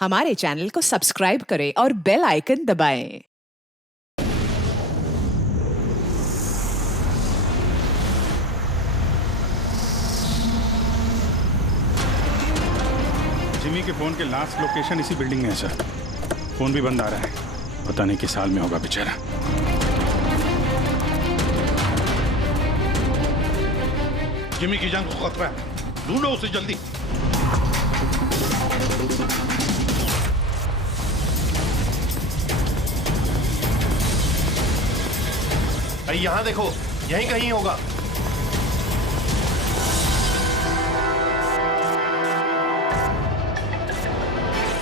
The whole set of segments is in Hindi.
हमारे चैनल को सब्सक्राइब करें और बेल आइकन दबाएं। जिमी के फोन के लास्ट लोकेशन इसी बिल्डिंग में है सर। फोन भी बंद आ रहा है, पता नहीं किस हाल में होगा बेचारा। जिमी की जान को खतरा है, ढूंढो उसे जल्दी। भाई यहाँ देखो, यहीं कहीं होगा।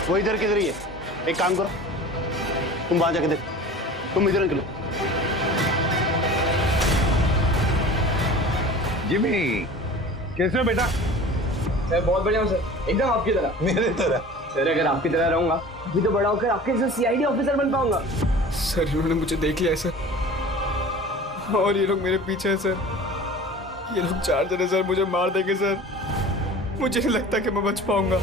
वो इधर किधर ही है। एक काम करो, तुम वहां जाके देखो, तुम इधर निकलो। जिमी कैसे हो बेटा? सर बहुत बढ़िया हूँ सर, एकदम आपकी तरह। मेरे तरह? सर अगर आपकी तरह रहूंगा अभी तो बड़ा होकर आपके जैसे सीआईडी ऑफिसर बन पाऊंगा। सर इन्होंने मुझे देख लिया है सर, और ये लोग मेरे पीछे हैं सर। ये लोग 4 जने सर मुझे मार देंगे सर। मुझे नहीं लगता कि मैं बच पाऊंगा।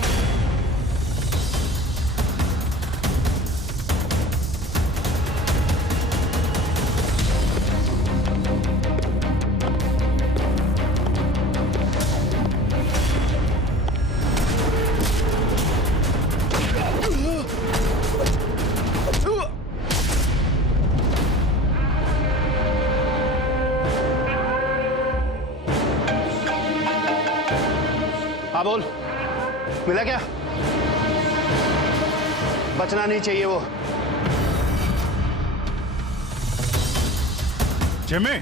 हाँ बोल, मिला क्या? बचना नहीं चाहिए वो। Jimmy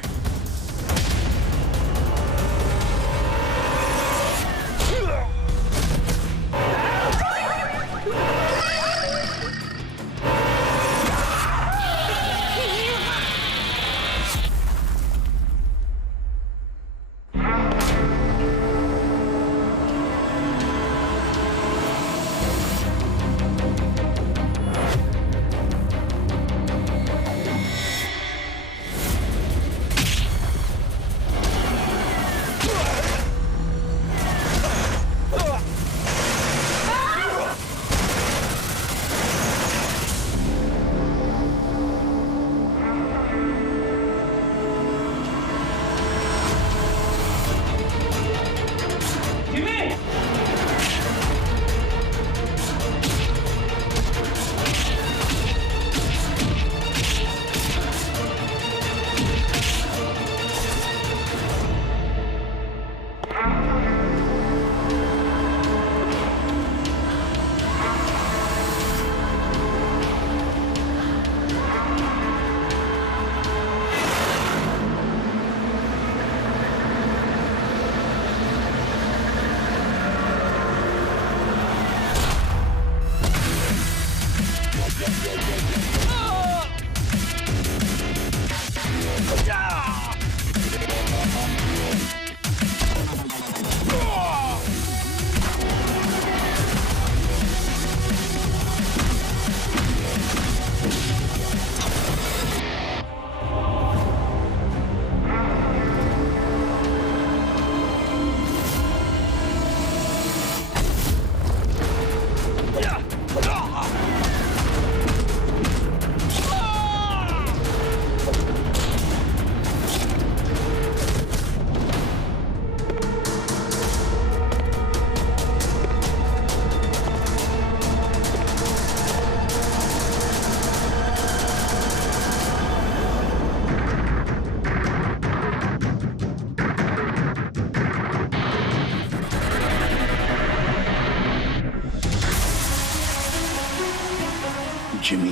Jimmy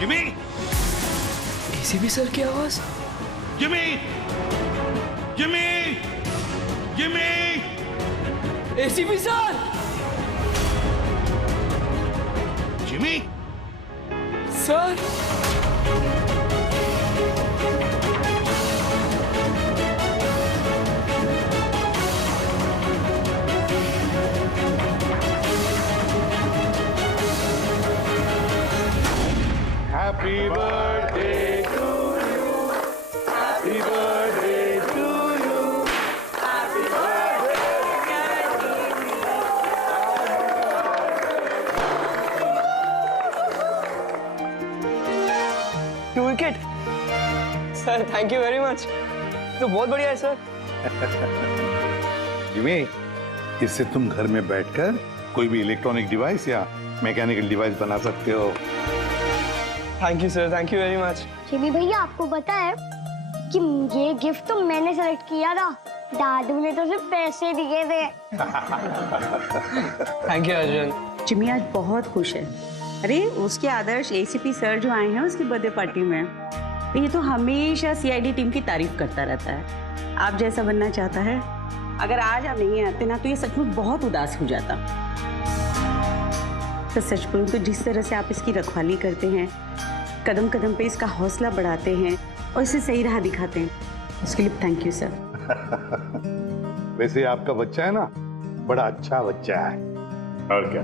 Jimmy ACP sir की आवाज। Jimmy Jimmy Jimmy ACP sir. Jimmy sir happy birthday to you, happy birthday to you, happy birthday. Tool kit. Sir thank you very much, तो बहुत बढ़िया है सर। जिमी, इससे तुम घर में बैठकर कोई भी इलेक्ट्रॉनिक डिवाइस या मैकेनिकल डिवाइस बना सकते हो। Thank you sir, thank you very much. Jimmy भैया आपको पता है कि ये गिफ्ट तो मैंने सेलेक्ट किया था, दादू ने तो सिर्फ पैसे दिए थे। Thank you Arjun. जिमी आज बहुत खुश है। अरे उसके आदर्श एसीपी सर जो आए हैं उसकी बर्थडे पार्टी में, तो ये तो हमेशा सीआईडी टीम की तारीफ करता रहता है। आप जैसा बनना चाहता है। अगर आज आप नहीं आते ना तो ये सच में बहुत उदास हो जाता। तो सच बोलूं तो जिस तरह से आप इसकी रखवाली करते हैं, कदम कदम पे इसका हौसला बढ़ाते हैं और इसे सही राह दिखाते हैं, उसके लिए थैंक यू सर। वैसे आपका बच्चा है ना, बड़ा अच्छा बच्चा है। और क्या,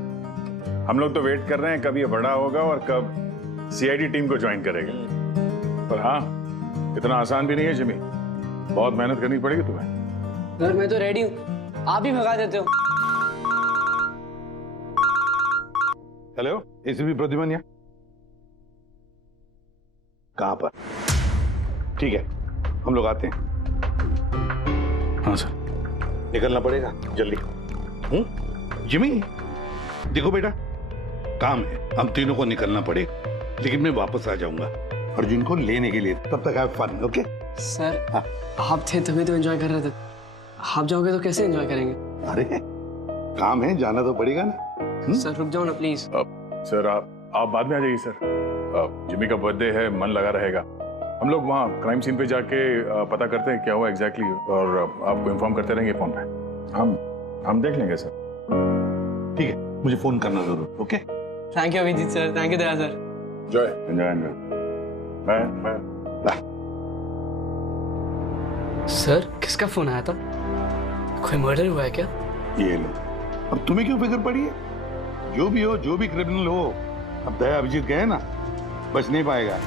हम लोग तो वेट कर रहे हैं कब ये बड़ा होगा और कब सीआईडी टीम को ज्वाइन करेगा। पर हाँ, इतना आसान भी नहीं है जिमी, बहुत मेहनत करनी पड़ेगी तुम्हें। सर मैं तो रेडी हूँ, आप ही भगा देते हो। हेलो, एसीपी प्रद्युमन यहाँ? कहाँ पर? ठीक है, हम लोग आते हैं। हाँ सर। निकलना पड़ेगा जल्दी। जिमी, देखो बेटा, काम है, हम तीनों को निकलना पड़ेगा, लेकिन मैं वापस आ जाऊंगा अर्जुन को लेने के लिए। तब तक हैव फन, ओके? सर हाँ। आप थे तभी तो एंजॉय कर रहे थे, आप जाओगे तो कैसे एंजॉय करेंगे? अरे काम है, जाना तो पड़ेगा ना। सर रुक जाओ ना प्लीज। सर आप बाद में आ जाइए सर। जिमी का बर्थडे है, मन लगा रहेगा। हम लोग वहाँ क्राइम सीन पे जाके पता करते हैं क्या हुआ एग्जैक्टली, और आपको इन्फॉर्म करते रहेंगे फोन पे। हम देख लेंगे सर। ठीक है, मुझे फोन करना जरूर, okay? Thank you Abhijeet sir, thank you Daya sir. Enjoy. Bye. Sir किसका फोन आया था? कोई मर्डर हुआ है क्या? ये लो, अब तुम्हें क्यों फिक्र पड़ी है? जो भी हो, जो भी क्रिमिनल हो, अब दया अभिजीत गए ना, बच नहीं पाएगा।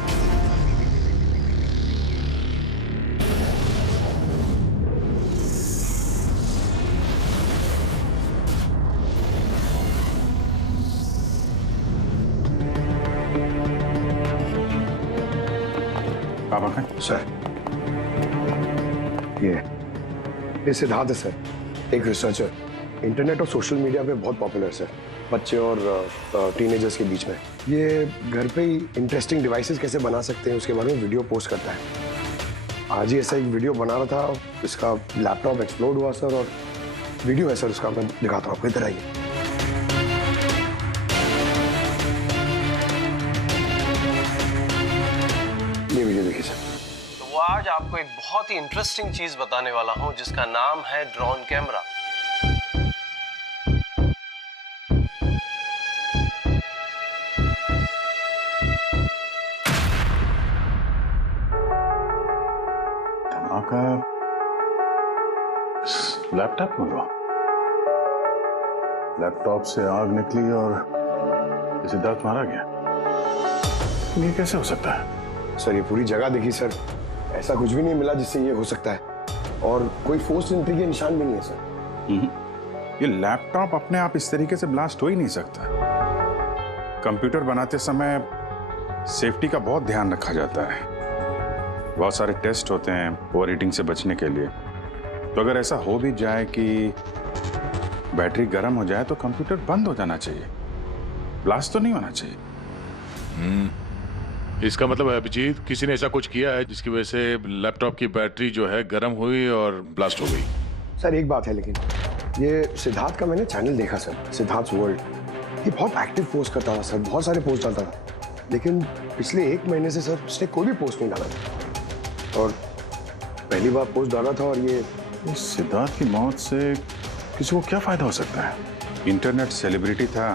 सर ये सिद्धार्थ है सर, एक रिसर्चर, इंटरनेट और सोशल मीडिया पे बहुत पॉपुलर सर, बच्चे और टीनेजर्स के बीच में। ये घर पे ही इंटरेस्टिंग डिवाइसेस कैसे बना सकते हैं उसके बारे में वीडियो पोस्ट करता है। आज ही ऐसा एक वीडियो बना रहा था, इसका लैपटॉप एक्सप्लोड हुआ सर, और वीडियो है सर उसका, मैं दिखाता हूँ आपको, इधर आइए। ये वीडियो देखिए सर। तो आज आपको एक बहुत ही इंटरेस्टिंग चीज बताने वाला हूं जिसका नाम है ड्रोन कैमरा। धमाका लैपटॉप में हुआ। लैपटॉप से आग निकली और सिद्धार्थ मारा गया। ये कैसे हो सकता है? सर ये पूरी जगह देखी सर, ऐसा कुछ भी नहीं मिला जिससे ये हो सकता है, और कोई फोर्स एंट्री के निशान भी नहीं है सर। ये लैपटॉप अपने आप इस तरीके से ब्लास्ट हो ही नहीं सकता। कंप्यूटर बनाते समय सेफ्टी का बहुत ध्यान रखा जाता है, बहुत सारे टेस्ट होते हैं ओवर हीटिंग से बचने के लिए। तो अगर ऐसा हो भी जाए कि बैटरी गर्म हो जाए तो कंप्यूटर बंद हो जाना चाहिए, ब्लास्ट तो नहीं होना चाहिए। इसका मतलब है अभिजीत, किसी ने ऐसा कुछ किया है जिसकी वजह से लैपटॉप की बैटरी जो है गर्म हुई और ब्लास्ट हो गई। सर एक बात है, लेकिन ये सिद्धार्थ का मैंने चैनल देखा सर, सिद्धार्थ वर्ल्ड, ये बहुत एक्टिव पोस्ट करता था सर, बहुत सारे पोस्ट डालता था, लेकिन पिछले 1 महीने से सर उसने कोई भी पोस्ट नहीं डाला था, और पहली बार पोस्ट डाला था। और ये सिद्धार्थ की मौत से किसी को क्या फायदा हो सकता है? इंटरनेट सेलिब्रिटी था,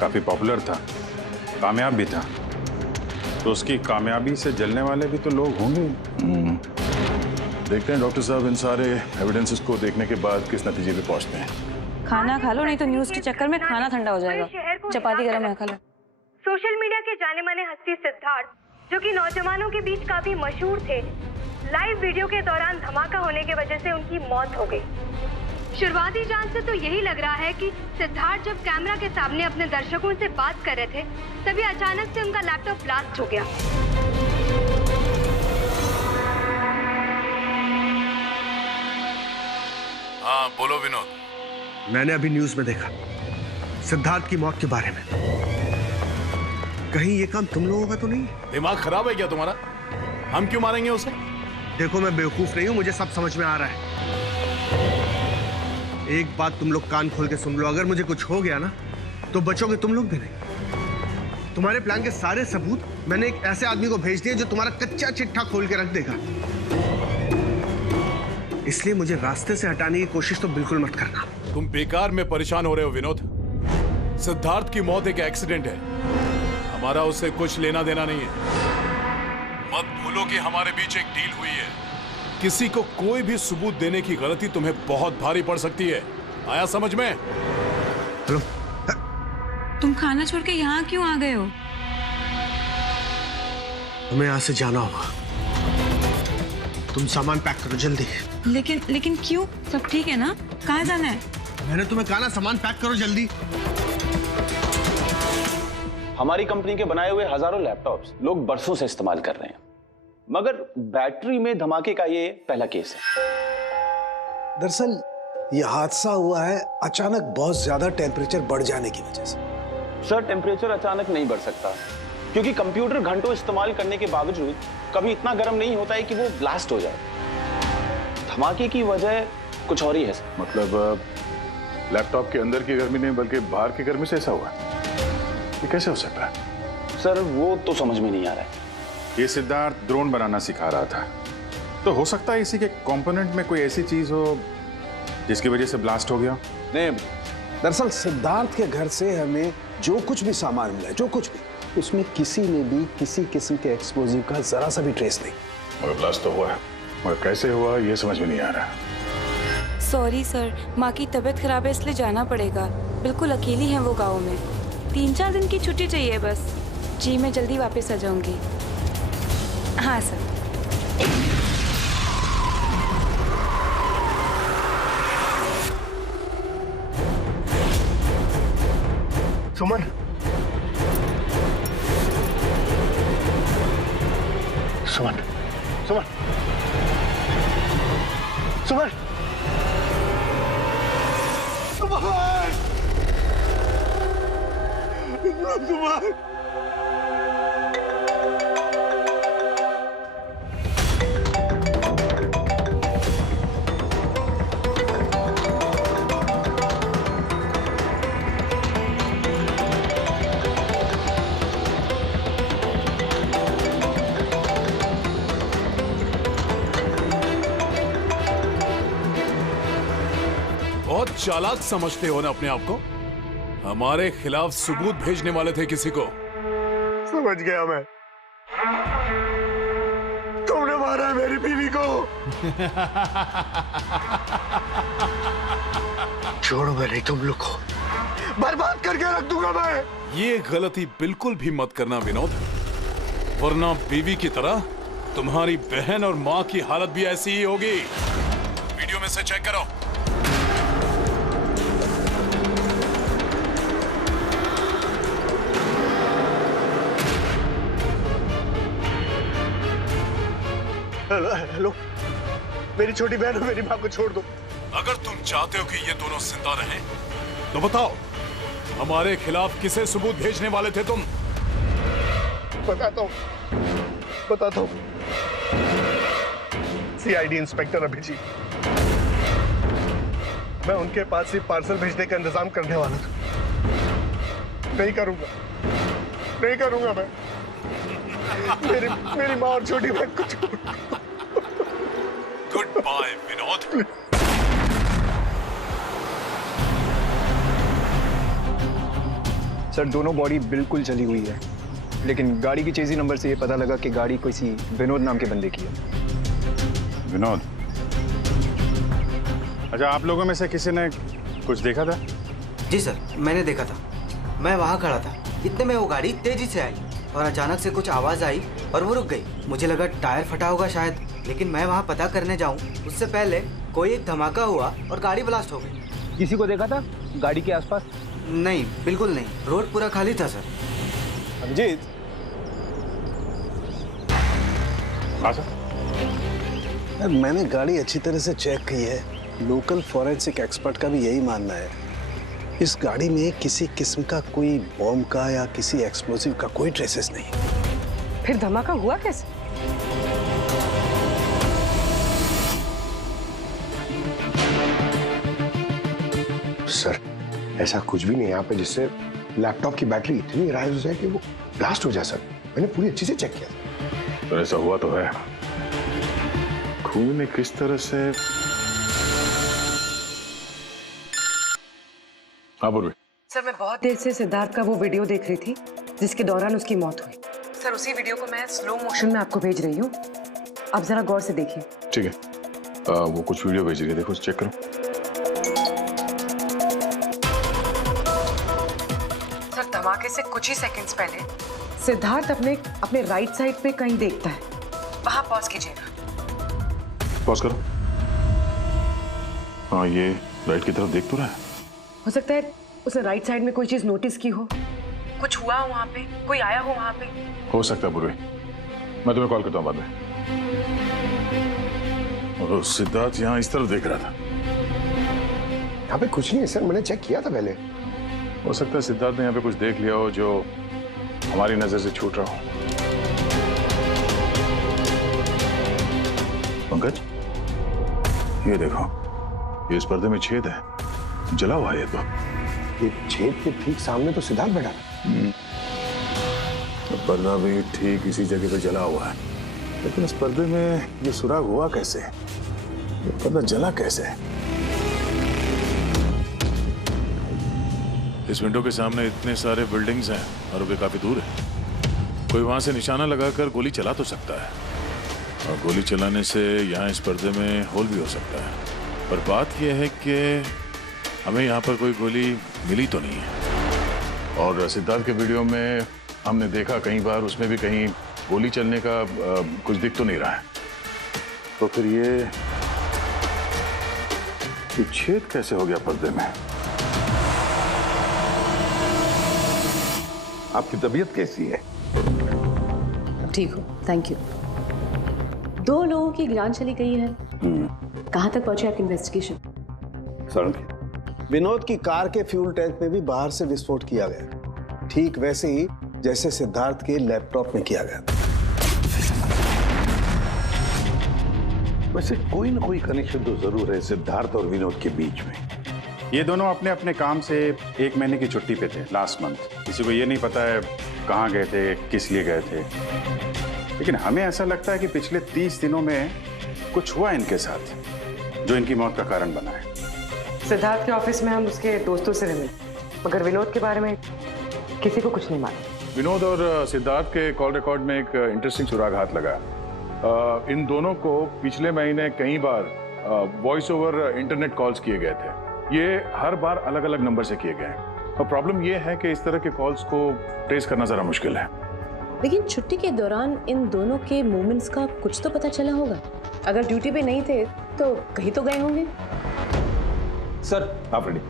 काफी पॉपुलर था, कामयाब भी था, तो उसकी कामयाबी से जलने वाले भी तो लोग होंगे। देखते हैं डॉक्टर साहब इन सारे एविडेंसेस को देखने के बाद किस नतीजे पे पहुंचते हैं। खाना खा लो, नहीं तो न्यूज के चक्कर में खाना ठंडा हो जाएगा। चपाती गरम है, खा लो। सोशल मीडिया के जाने माने हस्ती सिद्धार्थ, जो कि नौजवानों के बीच काफी मशहूर थे, लाइव वीडियो के दौरान धमाका होने की वजह से उनकी मौत हो गई। शुरुआती जांच से तो यही लग रहा है कि सिद्धार्थ जब कैमरा के सामने अपने दर्शकों से बात कर रहे थे, तभी अचानक से उनका लैपटॉप ब्लास्ट हो गया। हाँ बोलो विनोद। मैंने अभी न्यूज में देखा सिद्धार्थ की मौत के बारे में। कहीं ये काम तुम लोगों का तो नहीं? दिमाग खराब है क्या तुम्हारा? हम क्यों मारेंगे उसे? देखो मैं बेवकूफ नहीं हूं, मुझे सब समझ में आ रहा है। एक बात तुम लोग कान खोल के सुन लो, अगर मुझे कुछ हो गया ना तो बचोगे तुम लोग भी नहीं। तुम्हारे प्लान के सारे सबूत मैंने एक ऐसे आदमी को भेज दिए जो तुम्हारा कच्चा चिट्ठा खोल के रख देगा। इसलिए मुझे रास्ते से हटाने की कोशिश तो बिल्कुल मत करना। तुम बेकार में परेशान हो रहे हो विनोद। सिद्धार्थ की मौत एक एक्सीडेंट है, हमारा उससे कुछ लेना देना नहीं है। मत भूलो कि हमारे बीच एक डील हुई है। किसी को कोई भी सबूत देने की गलती तुम्हें बहुत भारी पड़ सकती है। आया समझ में? हेलो, तुम खाना छोड़ के यहाँ क्यों आ गए हो? हमें यहाँ से जाना होगा। तुम सामान पैक करो जल्दी। लेकिन क्यों? सब ठीक है ना? कहाँ जाना है? मैंने तुम्हें कहा ना सामान पैक करो जल्दी। हमारी कंपनी के बनाए हुए हजारों लैपटॉप्स लोग बरसों से इस्तेमाल कर रहे हैं, मगर बैटरी में धमाके का ये पहला केस है। दरअसल ये हादसा हुआ है अचानक बहुत ज्यादा टेम्परेचर बढ़ जाने की वजह से। सर, टेम्परेचर अचानक नहीं बढ़ सकता, क्योंकि कंप्यूटर घंटों इस्तेमाल करने के बावजूद कभी इतना गर्म नहीं होता है कि वो ब्लास्ट हो जाए। धमाके की वजह कुछ और ही है। मतलब लैपटॉप के अंदर की गर्मी नहीं बल्कि बाहर की गर्मी से ऐसा हुआ? ये कैसे हो सकता है? सर, वो तो समझ में नहीं आ रहा है। ये सिद्धार्थ ड्रोन बनाना सिखा रहा था, तो हो सकता है इसी के कंपोनेंट में कोई ऐसी चीज हो जिसकी वजह से ब्लास्ट हो गया। नहीं, दरअसल सिद्धार्थ के घर से हमें जो कुछ भी सामान मिला, जो कुछ भी, उसमें किसी ने भी किसी किस्म के एक्सप्लोजिव का जरा सा भी ट्रेस नहीं। मगर ब्लास्ट तो हुआ है, मगर कैसे हुआ ये समझ में नहीं आ रहा। सॉरी सर, माँ की तबीयत खराब है इसलिए जाना पड़ेगा। बिल्कुल अकेली हैं वो गाँव में। 3-4 दिन की छुट्टी चाहिए बस। जी मैं जल्दी वापस आ जाऊंगी। हाँ सर। सुमन, सुमन, सुमन, सुमन, सुमन, सुमन। बहुत चालाक समझते हो ना अपने आप को। हमारे खिलाफ सबूत भेजने वाले थे किसी को। समझ गया मैं। तुमने मारा है मेरी बीवी को। छोड़ूंगा नहीं तुम लोग को, बर्बाद करके रख दूंगा मैं। ये गलती बिल्कुल भी मत करना विनोद, वरना बीवी की तरह तुम्हारी बहन और माँ की हालत भी ऐसी ही होगी। वीडियो में से चेक करो। हेलो, हेलो, मेरी छोटी बहन और मेरी माँ को छोड़ दो। अगर तुम चाहते हो कि ये दोनों जिंदा रहें, तो बताओ हमारे खिलाफ किसे सबूत भेजने वाले थे तुम? बताता हूँ, बताता हूँ। CID inspector Abhijeet. मैं उनके पास ही पार्सल भेजने का इंतजाम करने वाला था। नहीं करूंगा, नहीं करूंगा मैं। मेरी माँ और छोटी बहन को छोड़। Good bye Vinod. सर, दोनों बॉडी बिल्कुल जली हुई है, लेकिन गाड़ी की चेजी नंबर से ये पता लगा कि गाड़ी किसी विनोद नाम के बंदे की है। विनोद? अच्छा, आप लोगों में से किसी ने कुछ देखा था? जी सर, मैंने देखा था। मैं वहाँ खड़ा था, इतने में वो गाड़ी तेजी से आई और अचानक से कुछ आवाज आई और वो रुक गई। मुझे लगा टायर फटा होगा शायद, लेकिन मैं वहाँ पता करने जाऊँ उससे पहले कोई एक धमाका हुआ और गाड़ी ब्लास्ट हो गई। किसी को देखा था गाड़ी के आसपास? नहीं, बिल्कुल नहीं। रोड पूरा खाली था सर। अभिजीत, हाँ सर। मैंने गाड़ी अच्छी तरह से चेक की है, लोकल फॉरेंसिक एक्सपर्ट का भी यही मानना है। इस गाड़ी में किसी किस्म का कोई बॉम्ब का या किसी एक्सप्लोसिव का कोई ट्रेसेस नहीं। फिर धमाका हुआ कैसे? सर ऐसा कुछ भी नहीं यहाँ पे जिससे लैपटॉप की बैटरी इतनी राइज हो जाए कि वो ब्लास्ट हो जाए। सर मैंने पूरी अच्छी से चेक किया। तो ऐसा हुआ तो है। खून ने किस तरह से। हाँ पूर्वी। सर मैं बहुत देर से सिद्धार्थ का वो वीडियो देख रही थी जिसके दौरान उसकी मौत हुई। सर उसी वीडियो को मैं स्लो मोशन में आपको भेज रही हूँ, आप जरा गौर से देखिए। ठीक है, वो कुछ वीडियो भेज रही है, देखो चेक करो। सर धमाके से कुछ ही सेकंड्स पहले सिद्धार्थ अपने राइट साइड पे कहीं देखता है, वहां पॉज कीजिएगा। पॉज करो। हाँ ये राइट की तरफ देख तो रहा है। हो सकता है उसने राइट साइड में कोई चीज नोटिस की हो, कुछ हुआ हो वहां पे, कोई आया हो वहां पे। हो सकता है पूर्वी, मैं तुम्हें कॉल करता हूँ बाद में। और सिद्धार्थ यहाँ इस तरफ देख रहा था। यहाँ पे कुछ नहीं है सर, मैंने चेक किया था पहले। हो सकता है सिद्धार्थ ने यहाँ पे कुछ देख लिया हो जो हमारी नजर से छूट रहा हो। पंकज ये देखो, ये इस पर्दे में छेद है, जला हुआ है। तो ये छेद के ठीक सामने तो सिद्धार्थ बैठा है। तो पर्दा भी ठीक इसी जगह पे जला हुआ है, लेकिन इस पर्दे में ये सुराग हुआ कैसे? ये पर्दा जला कैसे? इस विंडो के सामने इतने सारे बिल्डिंग्स हैं और वे काफी दूर है। कोई वहां से निशाना लगाकर गोली चला तो सकता है, और गोली चलाने से यहाँ इस पर्दे में होल भी हो सकता है। पर बात यह है कि हमें यहाँ पर कोई गोली मिली तो नहीं है। और सिद्धार्थ के वीडियो में हमने देखा कई बार, उसमें भी कहीं गोली चलने का कुछ दिख तो नहीं रहा है। तो फिर ये छेद कैसे हो गया पर्दे में? आपकी तबीयत कैसी है? ठीक हो, थैंक यू। 2 लोगों की जान चली गई है। कहाँ तक पहुंचे आपकी इन्वेस्टिगेशन? विनोद की कार के फ्यूल टैंक में भी बाहर से विस्फोट किया गया, ठीक वैसे ही जैसे सिद्धार्थ के लैपटॉप में किया गया। वैसे कोई ना कोई कनेक्शन तो जरूर है सिद्धार्थ और विनोद के बीच में। ये दोनों अपने अपने काम से 1 महीने की छुट्टी पे थे लास्ट मंथ। किसी को ये नहीं पता है कहाँ गए थे, किस लिए गए थे, लेकिन हमें ऐसा लगता है कि पिछले 30 दिनों में कुछ हुआ इनके साथ जो इनकी मौत का कारण बना है। सिद्धार्थ के ऑफिस में हम उसके दोस्तों से मिले, मगर विनोद के बारे में किसी को कुछ नहीं मालूम। विनोद और सिद्धार्थ के कॉल रिकॉर्ड में एक इंटरेस्टिंग सुराग हाथ लगा। इन दोनों को पिछले महीने कई बार वॉइस ओवर इंटरनेट कॉल्स किए गए थे। ये हर बार अलग अलग नंबर से किए गए हैं, और प्रॉब्लम ये है कि इस तरह के कॉल्स को ट्रेस करना जरा मुश्किल है। लेकिन छुट्टी के दौरान इन दोनों के मूवमेंट्स का कुछ तो पता चला होगा। अगर ड्यूटी पे नहीं थे तो कहीं तो गए होंगे। सर आप रेडी?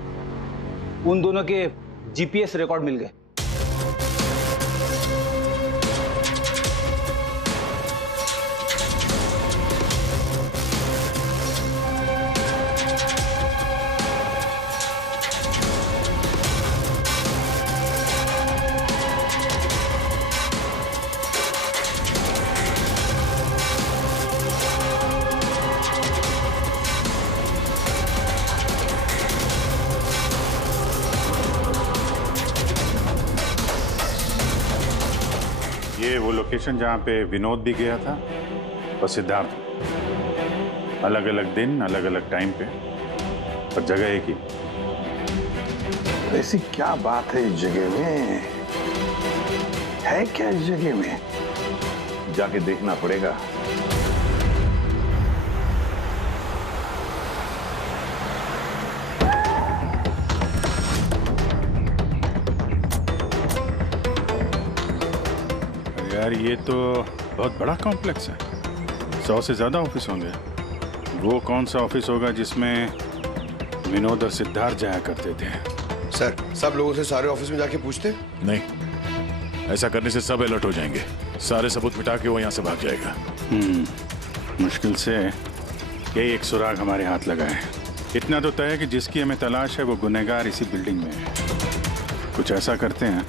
उन दोनों के जीपीएस रिकॉर्ड मिल गए। ये वो लोकेशन जहाँ पे विनोद भी गया था और सिद्धार्थ। अलग अलग दिन, अलग अलग टाइम पे, और जगह एक ही। ऐसी क्या बात है इस जगह में? है क्या इस जगह में? जाके देखना पड़ेगा। यार ये तो बहुत बड़ा कॉम्प्लेक्स है, 100 से ज्यादा ऑफिस होंगे। वो कौन सा ऑफिस होगा जिसमें विनोद और सिद्धार्थ जाया करते थे? सर सब लोगों से सारे ऑफिस में जाके पूछते? नहीं, ऐसा करने से सब अलर्ट हो जाएंगे। सारे सबूत मिटा के वो यहाँ से भाग जाएगा। मुश्किल से यही एक सुराग हमारे हाथ लगा है। इतना तो तय है कि जिसकी हमें तलाश है वो गुनहगार इसी बिल्डिंग में है। कुछ ऐसा करते हैं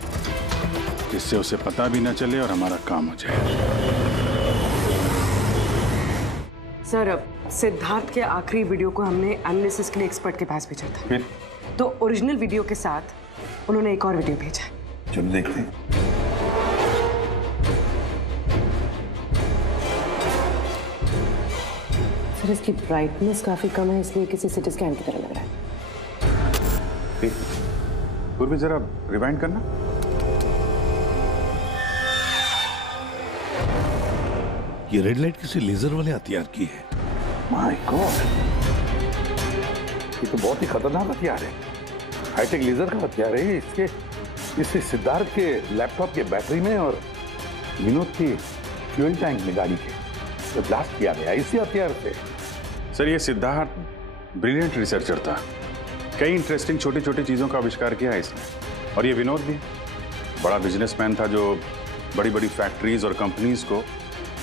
जिससे उसे पता भी न चले और हमारा काम हो जाए। सर, अब सिद्धार्थ के आखिरी वीडियो को हमने एनालिसिस के लिए एक्सपर्ट के पास भेजा था। फिर तो ओरिजिनल वीडियो के साथ उन्होंने एक और वीडियो भेजा। चलो देखते हैं। सर, इसकी ब्राइटनेस काफी कम है, इसलिए किसी सिटी स्कैन की तरह लग रहा है। पूर्वी जरा रिवाइंड करना। ये रेड लाइट किसी लेजर वाले हथियार की है। माय गॉड, ये तो बहुत ही खतरनाक हथियार है। हाईटेक लेजर का हथियार है। इससे सिद्धार्थ के लैपटॉप के बैटरी में और विनोद के फ्यूल टैंक में गाड़ी के ब्लास्ट किया गया इसी हथियार से। सर, ये सिद्धार्थ ब्रिलियंट रिसर्चर था। कई इंटरेस्टिंग छोटी छोटी चीजों का आविष्कार किया है इसने। और ये विनोद भी बड़ा बिजनेसमैन था जो बड़ी बड़ी फैक्ट्रीज और कंपनीज को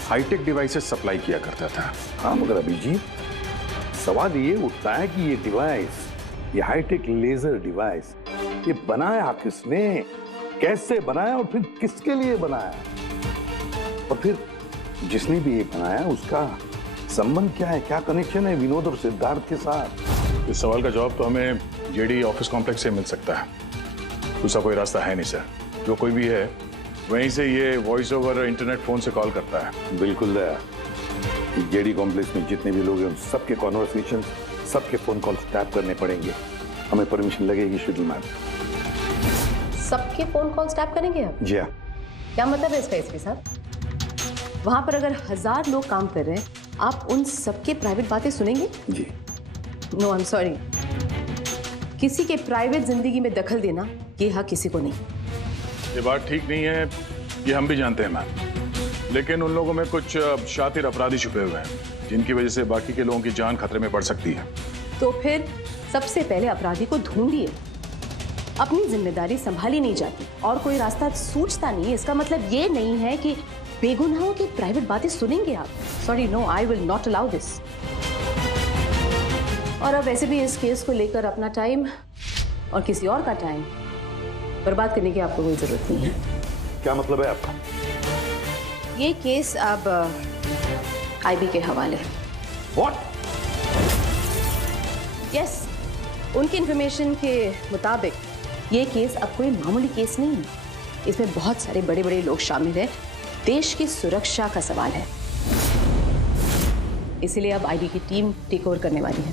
हाईटेक डिवाइसेस सप्लाई किया करता था। हाँ, मगर अभिजीत, सवाल ये उठता है कि ये डिवाइस, ये हाईटेक लेजर डिवाइस, ये बनाया किसने, कैसे बनाया और फिर किसके लिए बनाया, और फिर जिसने भी ये बनाया उसका संबंध क्या है, क्या कनेक्शन है विनोद और सिद्धार्थ के साथ? इस सवाल का जवाब तो हमें जेडी ऑफिस कॉम्प्लेक्स से मिल सकता है। दूसरा कोई रास्ता है नहीं सर। जो कोई भी है वहीं से ये वॉइस ओवर इंटरनेट फोन से कॉल करता है। बिल्कुल दया। जेडी कॉम्प्लेक्स में जितने भी लोग हैं सबके कॉन्वर्सेशन, सबके फोन कॉल टैप करने पड़ेंगे। हमें परमिशन लगेगी शेड्यूल मैम। सबके फोन कॉल टैप करेंगे आप? जी हाँ। क्या मतलब है इसका इसके साथ? वहां पर अगर 1000 लोग काम कर रहे हैं, आप उन सबके प्राइवेट बातें सुनेंगे? जी। No, I am sorry. किसी के प्राइवेट जिंदगी में दखल देना ये हक किसी को नहीं। ये बात ठीक नहीं है, ये हम भी जानते हैं मैम। लेकिन उन लोगों में कुछ शातिर अपराधी छुपे हुए हैं जिनकी वजह से बाकी के लोगों की जान खतरे में पड़ सकती है। तो फिर सबसे पहले अपराधी को ढूंढिए। अपनी जिम्मेदारी संभाली नहीं जाती और कोई रास्ता सूझता नहीं है, इसका मतलब ये नहीं है कि बेगुनाहों की प्राइवेट बातें सुनेंगे आप। Sorry, no, I will not allow this. और अब वैसे भी इस केस को लेकर अपना टाइम और किसी और का टाइम बर्बाद करने की आपको कोई जरूरत नहीं है। क्या मतलब है आपका? ये केस अब आईबी के हवाले। What? यस, उनकी इंफॉर्मेशन के मुताबिक ये केस अब कोई मामूली केस नहीं है। इसमें बहुत सारे बड़े बड़े लोग शामिल हैं। देश की सुरक्षा का सवाल है, इसीलिए अब आईबी की टीम टेक ओवर करने वाली है।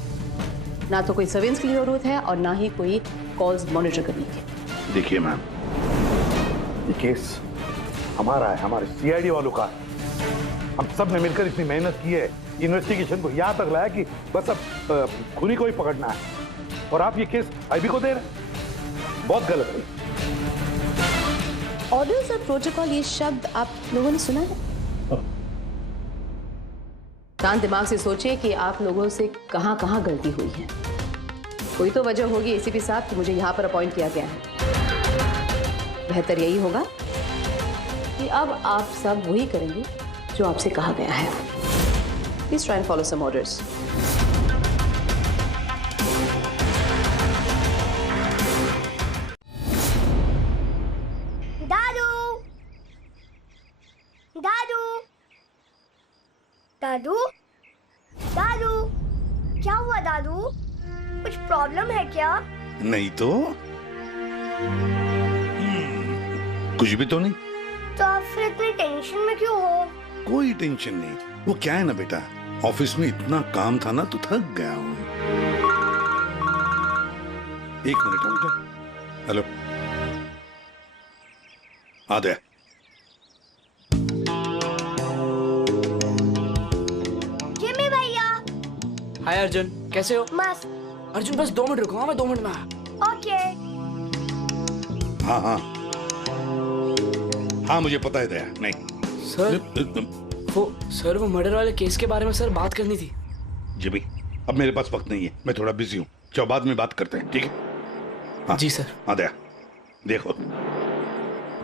ना तो कोई सर्वेलेंस की जरूरत है और ना ही कोई कॉल्स मॉनिटर करने की। देखिए मैम, ये केस हमारा है, हमारे सीआईडी वालों का है। हम सब ने मिलकर इतनी मेहनत की है, इन्वेस्टिगेशन को यहाँ तक लाया कि बस अब खूनी को ही पकड़ना है, और आप ये केस आईबी को दे रहे हैं। बहुत गलत है। ऑर्डर्स और प्रोटोकॉल, ये शब्द आप लोगों ने सुना है? शांत दिमाग से सोचिए कि आप लोगों से कहां कहां गलती हुई है। कोई तो वजह होगी एसीपी साहब कि मुझे यहां पर अपॉइंट किया गया है। बेहतर यही होगा कि अब आप सब वही करेंगे जो आपसे कहा गया है। Please try and follow some orders. दादू, दादू, क्या हुआ दादू? कुछ प्रॉब्लम है क्या? नहीं तो कुछ भी तो नहीं। तो आप फिर इतनी टेंशन में क्यों हो? कोई टेंशन नहीं। वो क्या है ना बेटा, ऑफिस में इतना काम था ना तो थक गया हूँ। एक मिनट रुको। हेलो, आ गया। जिमी भैया। हाय अर्जुन, कैसे हो? मस्त। अर्जुन बस 2 मिनट रुको, हाँ मैं 2 मिनट में आया। ओके। हाँ हाँ हाँ, मुझे पता है दया। नहीं सर वो मर्डर वाले केस के बारे में सर बात करनी थी। जी भाई, अब मेरे पास वक्त नहीं है, मैं थोड़ा बिजी हूँ। चलो बाद में बात करते हैं, ठीक है? हाँ जी सर। हाँ दया, देखो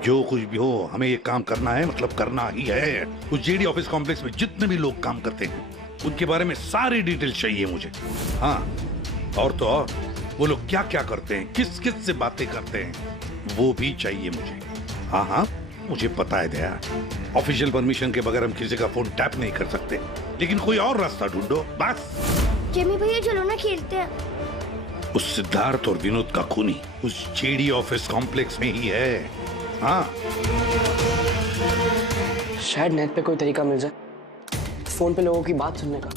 जो कुछ भी हो हमें ये काम करना है, मतलब करना ही है। उस जेडी ऑफिस कॉम्प्लेक्स में जितने भी लोग काम करते हैं उनके बारे में सारी डिटेल चाहिए मुझे। हाँ, और तो और वो लोग क्या क्या करते हैं, किस किस से बातें करते हैं, वो भी चाहिए मुझे। हाँ हाँ, मुझे पता है दया, ऑफिशियल परमिशन के बगैर हम किसी का फोन टैप नहीं कर सकते, लेकिन कोई और रास्ता ढूंढो बस। जिमी भैया चलो ना खेलते हैं। उस सिद्धार्थ और विनोद का खूनी उस जेडी ऑफिस कॉम्प्लेक्स में ही है। हाँ, शायद नेट पे कोई तरीका मिल जाए फोन पे लोगों की बात सुनने का।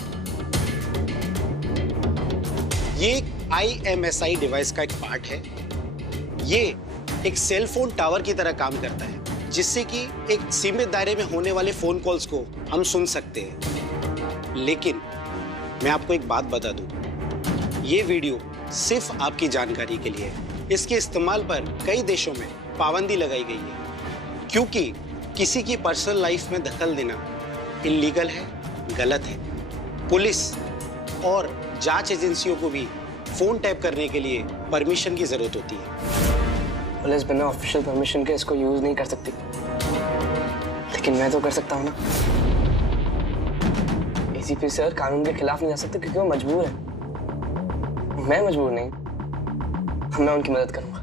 ये IMSI डिवाइस का एक पार्ट है। ये एक सेल फोन टावर की तरह काम करता है, जिससे कि एक सीमित दायरे में होने वाले फोन कॉल्स को हम सुन सकते हैं। लेकिन मैं आपको एक बात बता दूं, ये वीडियो सिर्फ आपकी जानकारी के लिए है। इसके इस्तेमाल पर कई देशों में पाबंदी लगाई गई है, क्योंकि किसी की पर्सनल लाइफ में दखल देना इल्लीगल है, गलत है। पुलिस और जांच एजेंसियों को भी फोन टैप करने के लिए परमिशन की जरूरत होती है। पुलिस बिना ऑफिशियल परमिशन के इसको यूज नहीं कर सकती, लेकिन मैं तो कर सकता हूँ ना। ACP सर कानून के खिलाफ नहीं जा सकते क्योंकि वो मजबूर है। मैं मजबूर नहीं, मैं उनकी मदद करूंगा।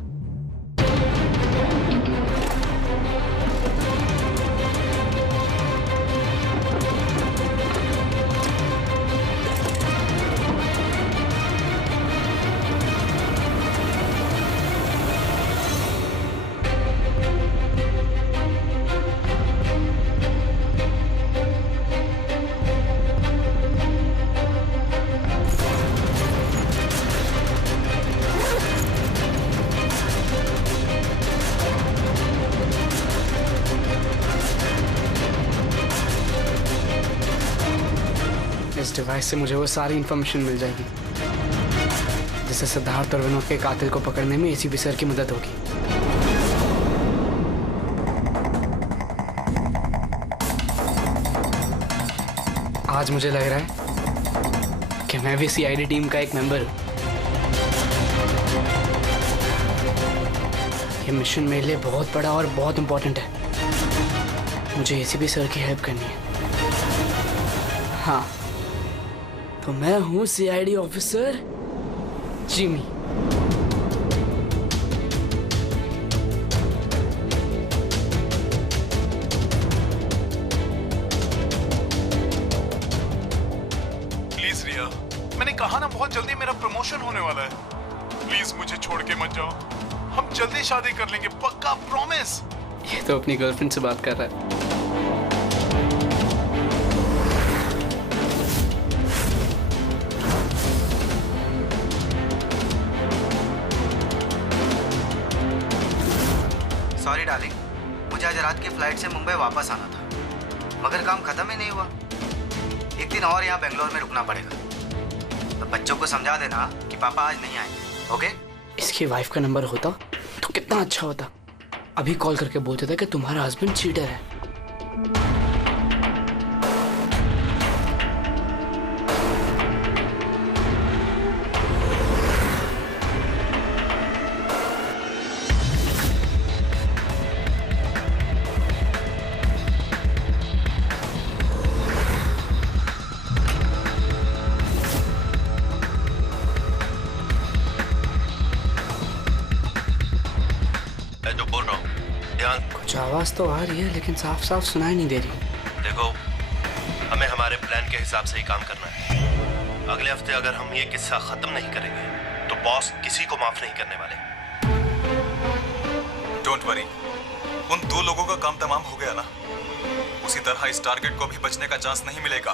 इस डिवाइस से मुझे वो सारी इंफॉर्मेशन मिल जाएगी जिससे सिद्धार्थ और विनोद के कातिल को पकड़ने में ACP सर की मदद होगी। आज मुझे लग रहा है कि मैं भी CID टीम का एक मेंबर हूं। ये मिशन मेरे लिए बहुत बड़ा और बहुत इंपॉर्टेंट है। मुझे ACP सर की हेल्प करनी है। हाँ, तो मैं हूं CID ऑफिसर जिमी। प्लीज रिया, मैंने कहा ना बहुत जल्दी मेरा प्रमोशन होने वाला है। प्लीज मुझे छोड़ के मत जाओ, हम जल्दी शादी कर लेंगे, पक्का, प्रॉमिस। ये तो अपनी गर्लफ्रेंड से बात कर रहा है। सॉरी डार्लिंग, मुझे आज रात की फ्लाइट से मुंबई वापस आना था, मगर काम खत्म ही नहीं हुआ। एक दिन और यहाँ बेंगलोर में रुकना पड़ेगा। तो बच्चों को समझा देना कि पापा आज नहीं आएंगे, ओके? इसकी वाइफ का नंबर होता तो कितना अच्छा होता। अभी कॉल करके बोलते थे कि तुम्हारा हस्बैंड चीटर है। कुछ आवाज तो आ रही है लेकिन साफ साफ सुनाई नहीं दे रही। देखो, हमें हमारे प्लान के हिसाब से ही काम करना है। अगले हफ्ते अगर हम ये किस्सा खत्म नहीं करेंगे तो बॉस किसी को माफ नहीं करने वाले। डोंट वरी, उन दो लोगों का काम तमाम हो गया ना। उसी तरह इस टारगेट को भी बचने का चांस नहीं मिलेगा।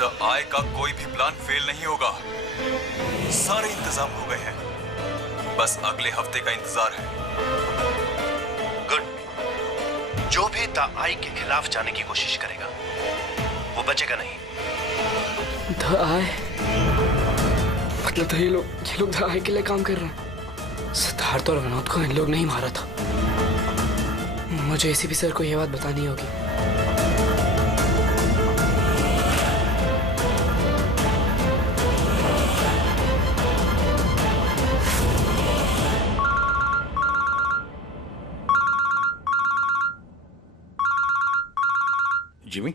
द आई का कोई भी प्लान फेल नहीं होगा। सारे इंतजाम हो गए हैं, बस अगले हफ्ते का इंतजार है। जो भी द आई के खिलाफ जाने की कोशिश करेगा वो बचेगा नहीं। द आई मतलब तो ये लोग द आई के लिए काम कर रहे हैं। सिद्धार्थ और विनोद को इन लोग नहीं मारा था। मुझे ACP सर को ये बात बतानी होगी। जिमी,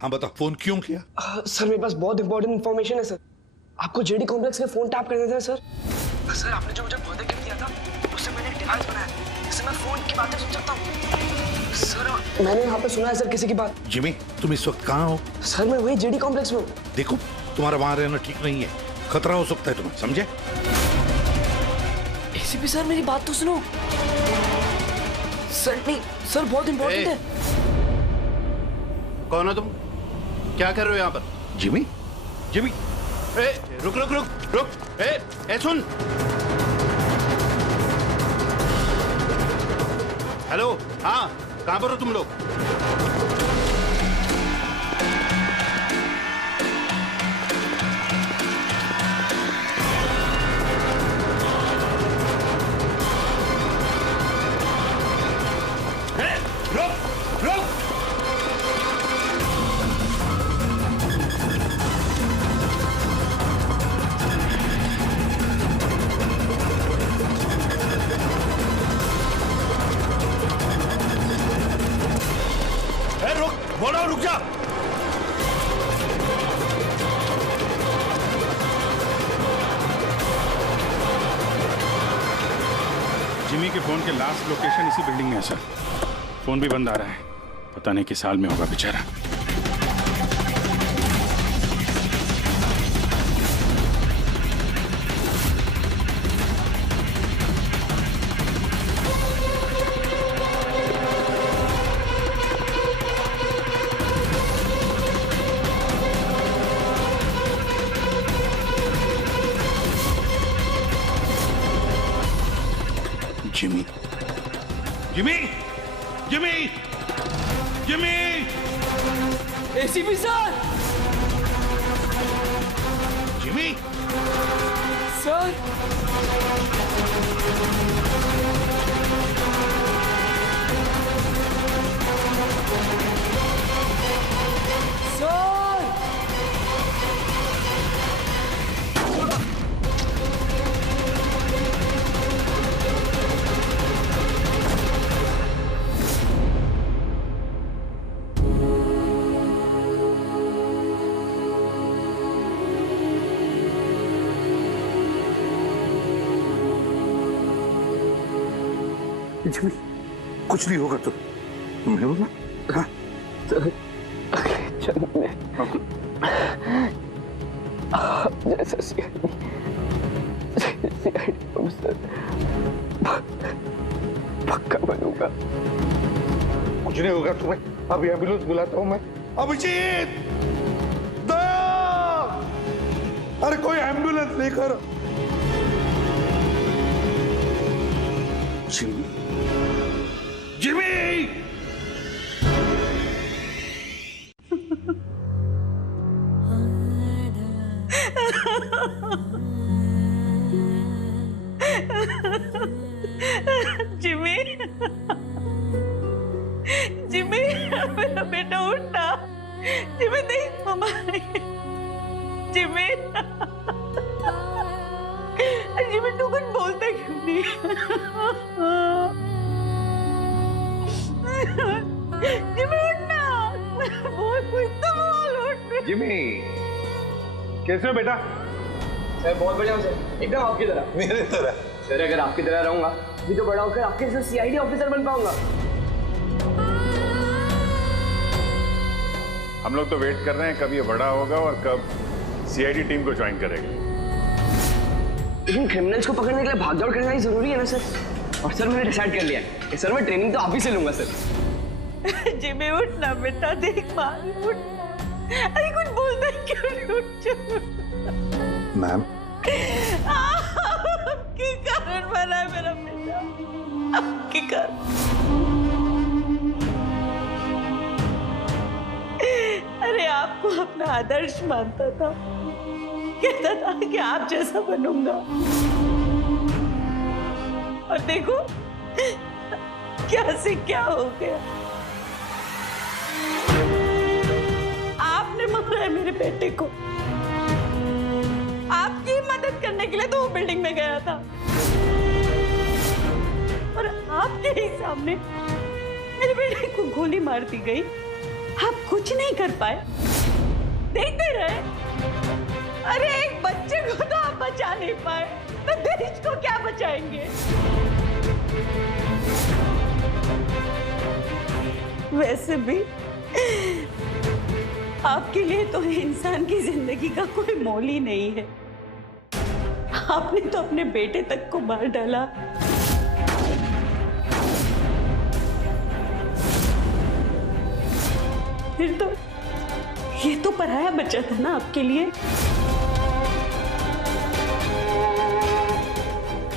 हाँ बता, फोन क्यों किया? सर मेरे पास बहुत इंपॉर्टेंट इंफॉर्मेशन है सर। आपको जेडी कॉम्प्लेक्स में फोन टैप कर देता है सर। सर आपने जो मुझे बर्थडे गिफ्ट दिया था उससे मैंने एक डिवाइस बनाया जिससे मैं फोन की बातें सुन सकता हूँ। सर मैंने यहाँ पे सुना है सर किसी की बात। जिमी तुम इस वक्त कहाँ हो? सर मैं वही जेडी कॉम्प्लेक्स में हूँ। देखो तुम्हारा वहां रहना ठीक नहीं है, खतरा हो सकता है तुम्हें, समझे? एसीपी सर मेरी बात तो सुनो। सर नहीं सर बहुत इंपॉर्टेंट है। कौन हो तुम? क्या कर रहे हो यहाँ पर? जिमी जिमी रुक रुक रुक रुक ए सुन। हेलो हाँ कहाँ पर हो तुम लोग? रुक रुक बोलो रुक जा। जिमी के फोन के लास्ट लोकेशन इसी बिल्डिंग में है सर। फोन भी बंद आ रहा है, पता नहीं किस हाल में होगा बेचारा। Jimmy Jimmy Jimmy Jimmy ACP sir. Jimmy sir Jimmy कुछ नहीं होगा तुम हो ना? हाँ जैसा पक्का बनूंगा। कुछ नहीं होगा तुम्हें। अभी एम्बुलेंस बुलाता हूँ मैं। अभिजीत अरे कोई एम्बुलेंस लेकर। जिमी जिमी जिमी जिमी मेरा बेटा उठना। जिमी नहीं मम्मा जिमी जिमी तू कुछ बोलता क्यों नहीं? जिमी उठना, बोल कुछ तो बोल उठ। जिमी कैसे हो बेटा? सर बहुत बढ़िया हूँ सर, एकदम आपकी तरह। मेरे तरह? सर अगर आपकी तरह रहूंगा भी तो बड़ा होकर आपके जैसे सीआईडी ऑफिसर बन पाऊंगा। हम लोग तो वेट कर रहे हैं कब ये बड़ा होगा और कब सीआईडी टीम को ज्वाइन करेगा। लेकिन क्रिमिनल्स को पकड़ने के लिए भागदौड़ करना ही जरूरी है ना सर। और सर मैंने डिसाइड कर लिया है कि सर मैं ट्रेनिंग तो आप ही से लूंगा सर। जिमी उठना बेटा, देख मार उठ। अरे कुछ बोलता है क्यों नहीं? उठ जा। मैम आपके कारण मरा है मेरा बेटा, आपके कारण। अरे आपको अपना आदर्श मानता था, कहता था कि आप जैसा बनूंगा, और देखो क्या से क्या हो गया। आपने मारा है मेरे बेटे को। आपकी मदद करने के लिए तो वो बिल्डिंग में गया था, और आपके ही सामने मेरे बेटे को गोली मार दी गई। आप कुछ नहीं कर पाए, देखते रहे। अरे एक बच्चे को तो आप बचा नहीं पाए, तो देश को क्या बचाएंगे? वैसे भी आपके लिए तो इंसान की जिंदगी का कोई मोल ही नहीं है। आपने तो अपने बेटे तक को मार डाला। फिर तो ये तो पराया बच्चा था ना आपके लिए।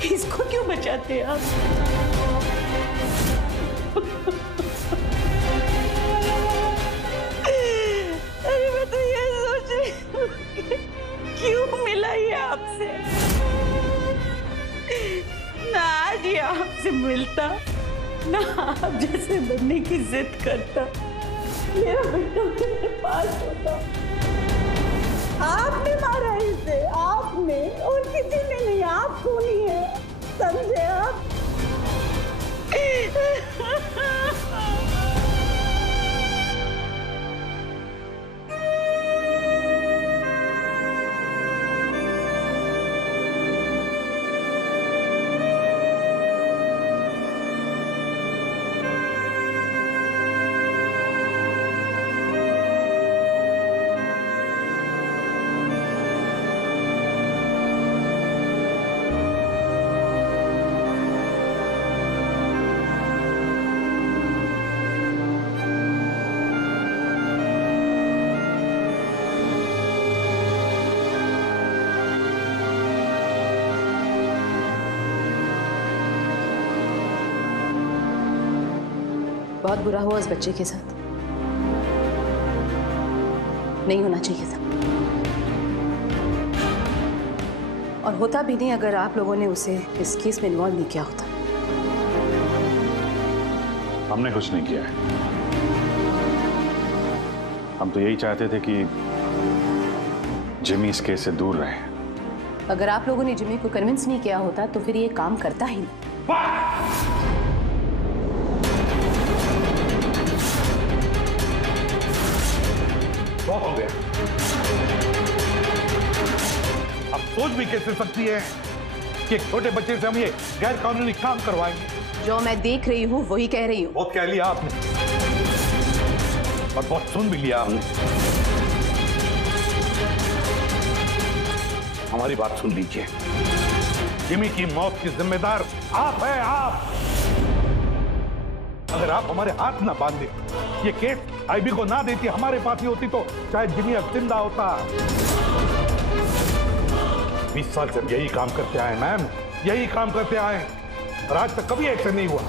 इसको क्यों बचाते आप? अरे मैं तो ये सोच रही हूँ क्यों मिला ये आपसे। ना आज ये आपसे मिलता, ना आप जैसे बनने की जिद करता, मेरा बेटा मेरे पास होता। आपने मारा इसे, आपने, और किसी ने नहीं, आप खूनी है, समझे आप? बहुत बुरा हुआ उस बच्चे के साथ, नहीं होना चाहिए था। और होता भी नहीं अगर आप लोगों ने उसे इस केस में इन्वॉल्व नहीं किया होता। हमने कुछ नहीं किया है। हम तो यही चाहते थे कि जिमी इस केस से दूर रहे। अगर आप लोगों ने जिमी को कन्विंस नहीं किया होता तो फिर ये काम करता ही नहीं। बहुत हो गया। अब सोच भी कैसे सकती है कि एक छोटे बच्चे से हम ये गैर कानूनी काम करवाएंगे। जो मैं देख रही हूँ वही कह रही हूँ। बहुत कह लिया आपने और बहुत सुन भी लिया आपने। हमारी बात सुन लीजिए। जिमी की मौत की जिम्मेदार आप है, आप। अगर आप हमारे हाथ ना बांधे, ये केस आईबी को ना देती, हमारे पास ही होती, तो शायद जिमी अब जिंदा होता। 20 साल से हम यही काम करते आए मैम, यही काम करते आए और आज तक कभी ऐसा नहीं हुआ।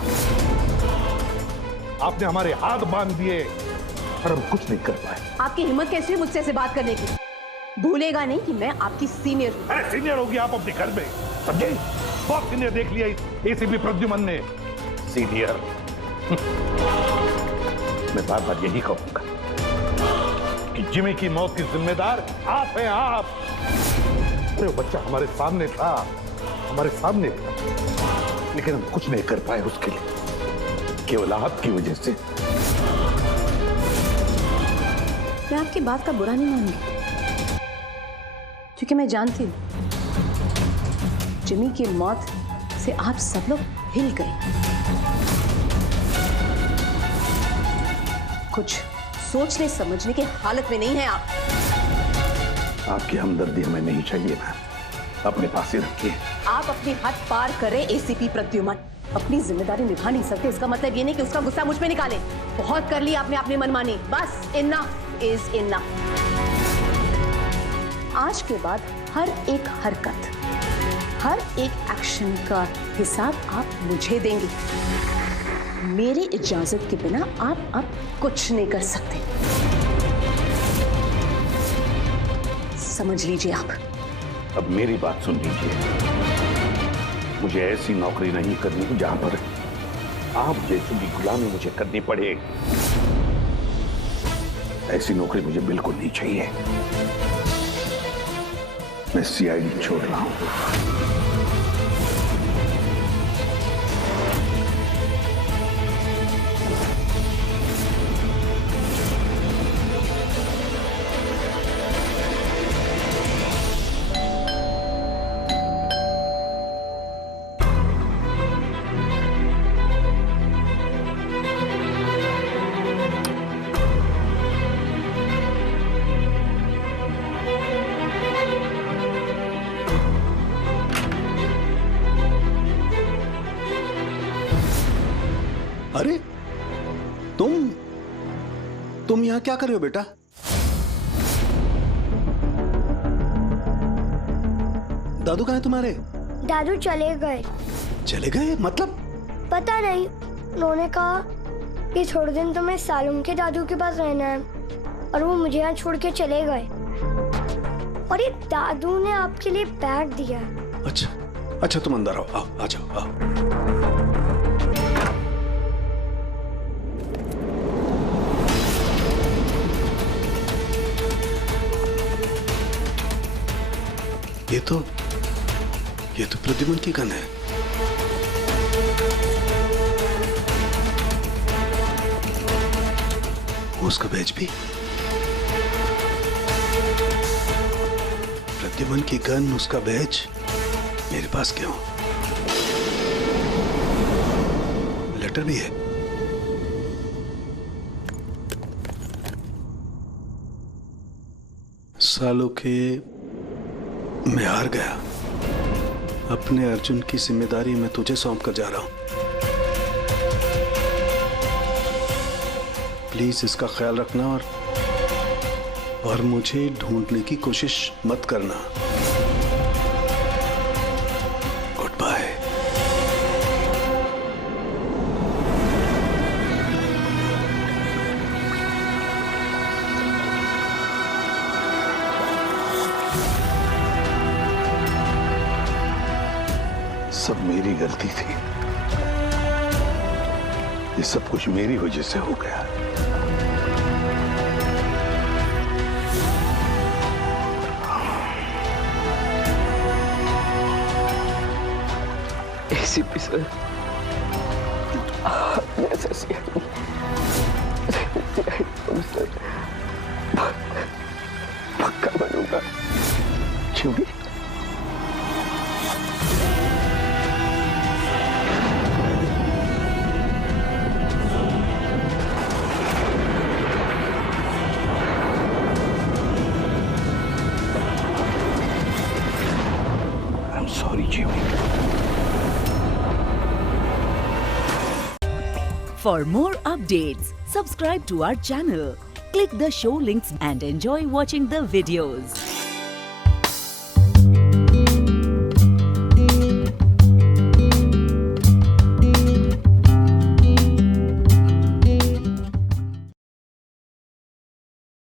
आपने हमारे हाथ बांध दिए और हम कुछ नहीं कर पाए। आपकी हिम्मत कैसी है मुझसे ऐसे बात करने की? भूलेगा नहीं कि मैं आपकी सीनियर हूँ। अरे सीनियर होगी आप अपने घर में, समझे? बहुत सीनियर देख लिया इस एसीपी प्रद्युमन ने। सीनियर मैं बार बार यही कहूंगा कि जिमी की मौत की जिम्मेदार आप हैं, आप। अरे वो बच्चा हमारे सामने था, हमारे सामने था, लेकिन हम कुछ नहीं कर पाए उसके लिए, केवल आपकी वजह से। मैं आपकी बात का बुरा नहीं मानूंगी, क्योंकि मैं जानती हूँ जिमी की मौत से आप सब लोग हिल गए। कुछ सोचने समझने की हालत में नहीं है आप। आपकी हमदर्दी हमें नहीं चाहिए मैम, अपने पास ही रखिए। आप अपनी हद पार करें एसीपी प्रद्युमन। अपनी जिम्मेदारी निभा नहीं सकते, इसका मतलब ये नहीं कि उसका गुस्सा मुझ पे निकालें। बहुत कर लिया आपने अपनी मनमानी, बस इनफ इज इनफ। आज के बाद हर एक हरकत, हर एक एक्शन का हिसाब आप मुझे देंगे। मेरी इजाजत के बिना आप अब कुछ नहीं कर सकते, समझ लीजिए आप। अब मेरी बात सुन लीजिए। मुझे ऐसी नौकरी नहीं करनी जहां पर आप जैसी की गुलामी मुझे करनी पड़े। ऐसी नौकरी मुझे बिल्कुल नहीं चाहिए। मैं सीआईडी छोड़ रहा हूं। अरे तुम यहाँ क्या कर रहे हो बेटा? दादू कहाँ है तुम्हारे? दादू चले गए। चले गए मतलब? पता नहीं, उन्होंने कहा कि थोड़े दिन तुम्हें सालुम के दादू के पास रहना है और वो मुझे यहाँ छोड़ के चले गए। और ये दादू ने आपके लिए बैग दिया। अच्छा तुम अंदर आओ, आ जाओ आओ। ये तो प्रद्युमन की गन है। उसका बैच भी। प्रद्युमन की गन, उसका बैच मेरे पास क्यों? लेटर भी है। सालों के मैं हार गया। अपने अर्जुन की जिम्मेदारी मैं तुझे सौंप कर जा रहा हूं। प्लीज इसका ख्याल रखना और मुझे ढूंढने की कोशिश मत करना। Good bye. सब मेरी गलती थी। ये सब कुछ मेरी वजह से हो गया। एसीपी सर, जैसा सीआईडी ऑफिसर पक्का बनूंगा। क्यों भी? For more updates, subscribe to our channel, click the show links and enjoy watching the videos.